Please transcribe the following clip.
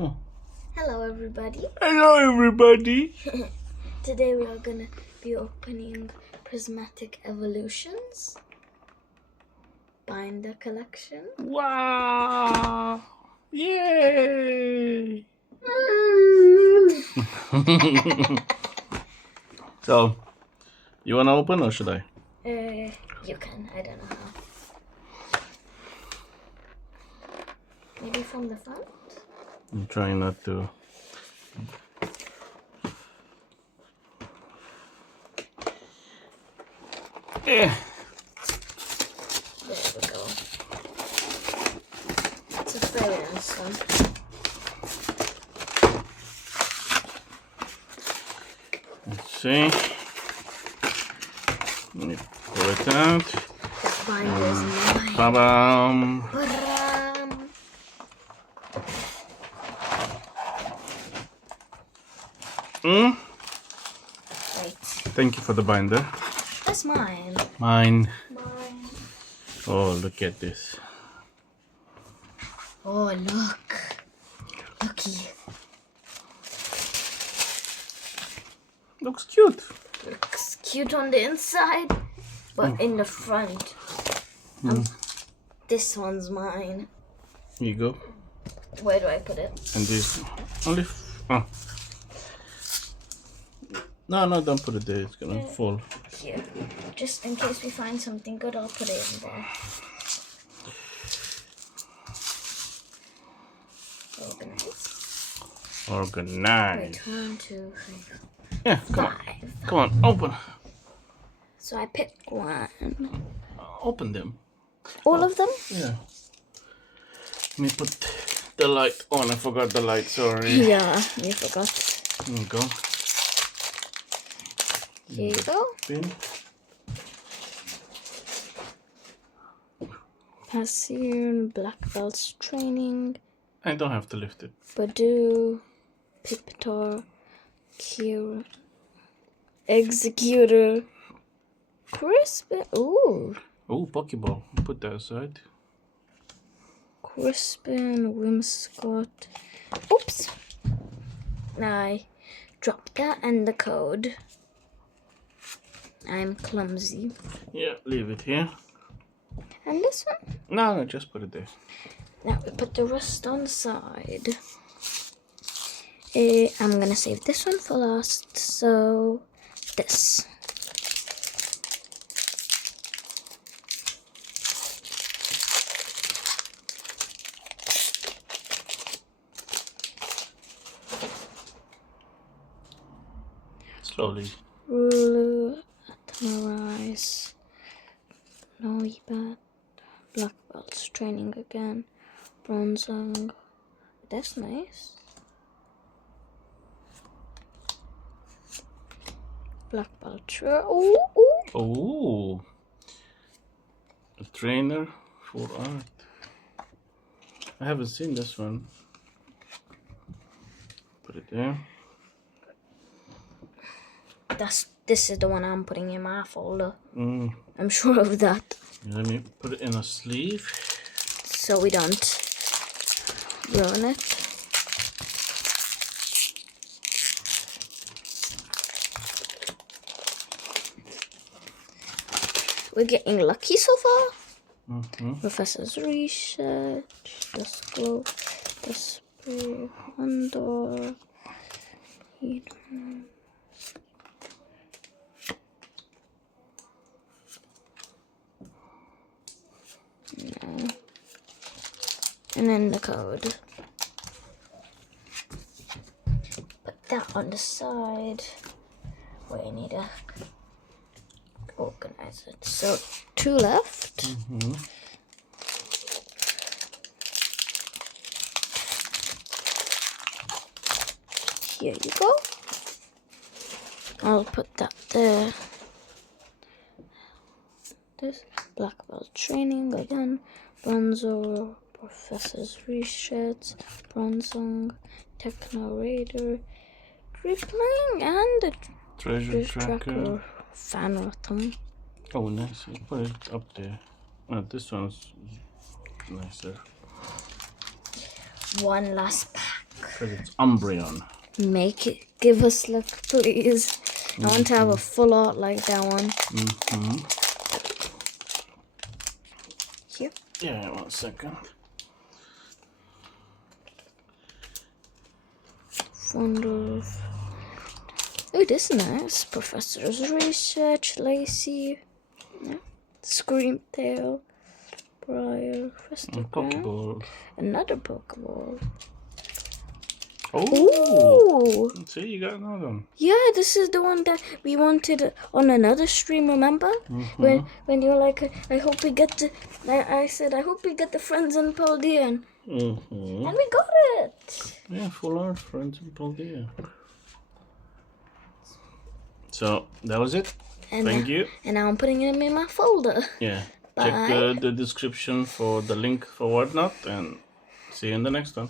Come on. Hello everybody. Hello everybody. Today we are gonna be opening Prismatic Evolutions binder collection. Wow. Yay. So, you wanna open or should I? You can, I don't know how. Maybe from the front? I'm trying not to. Yeah. There we go. It's a Flareon one. Let's see. Let me pull it out. That binder is mine. Ba-bam. Wait, Thank you for the binder. that's mine. Mine. Mine. Oh, look at this. Oh, look. Looky. Looks cute. Looks cute on the inside, but in the front. This one's mine. Here you go. Where do I put it? And this only. Oh. No, don't put it there. It's gonna fall. Here. Just in case we find something good, I'll put it in there. Organized. Wait, 1, 2, 3, 4, Yeah, come on. 5. Come on, open. So I picked one. Open them. All of them? Yeah. Let me put the light on. I forgot the light, sorry. Yeah, you forgot. Here you go. Here you go. Pin. Vaporeon, Black Belt's Training, I don't have to lift it. Badoo, Piptor, Kira, Executor, Crispin. Ooh. Oh, Pokeball. Put that aside. Crispin, Whimsicott. Oops. I dropped that and the code. I'm clumsy. Yeah, leave it here. And this one? No, just put it there. Now we put the rest on the side. I'm gonna save this one for last, so this. Slowly. Ruler, Atomarize, Noibat, Black Belt's Training again, Bronzong. That's nice. Black Belt. Ooh, ooh. Oh. A trainer for art. I haven't seen this one. Put it there. This is the one I'm putting in my folder. Mm. I'm sure of that. Let me put it in a sleeve. So we don't ruin it. We're getting lucky so far. Professor's Research, the Glow, the Spray, Condor, no. And then the code. Put that on the side. We need to organize it. So 2 left. Here you go. I'll put that there. This Black Belt Training again. Bronzor, Professor's Research, Bronzong, Techno Raider, Dribbling, and the Treasure Tracker. Fan of them. Oh, nice. You put it up there. Oh, this one's nicer. One last pack. Because it's Umbreon. Make it. Give us luck, please. I want to have a full art like that one. Here. Yeah, 1 second. Wonder. Oh, this is nice. Professor's Research, Lacey. Yeah. Screamtail. Briar. Pokeball. Another Pokeball. Oh! Ooh! See, you got another one. Yeah, this is the one that we wanted on another stream, remember? When you were like, I hope we get the... I said, I hope we get the Friends in Paldean. And we got it! Yeah, full art, Friends in Paldea. So, that was it. And Thank you. And now I'm putting it in my folder. Yeah. Bye. Check the description for the link for whatnot, and see you in the next one.